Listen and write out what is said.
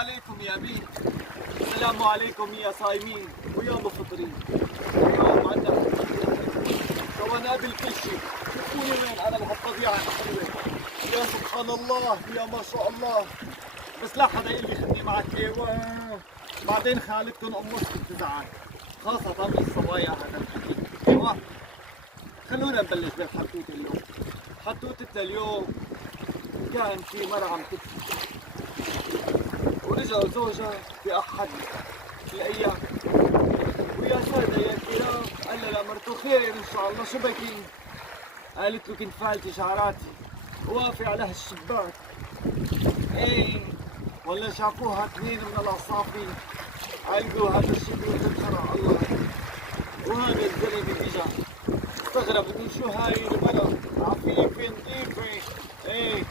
عليكم يا بيه. السلام عليكم يا صايمين ويا مفطرين. اليوم عندنا ونقابل كل شيء. شوفوني وين انا بهالطبيعه الحلوه. يا سبحان الله يا ما شاء الله. بس لا حدا يقول لي خدني معك ايوه. بعدين خالتكم قمصتي بتزعل، خاصة بالصبايا هذا الحكي. ايوه خلونا نبلش بالحدوته اليوم. حدوتتنا اليوم كان في مرة عم تبكي ورجعوا زوجها بأحد الأيام، ويا سادة يا كرام قال لها لمرته خير إن شاء الله شو بكي؟ قالت له كنت فالتي شعراتي وقافي على هالشباك. ايه ولا شافوها اثنين من العصافير علقوا هذا الشبل وتنخرع الله. وهذا الزلمة اجا استغرب انه شو هاي المرة عفيفة نظيفة. ايه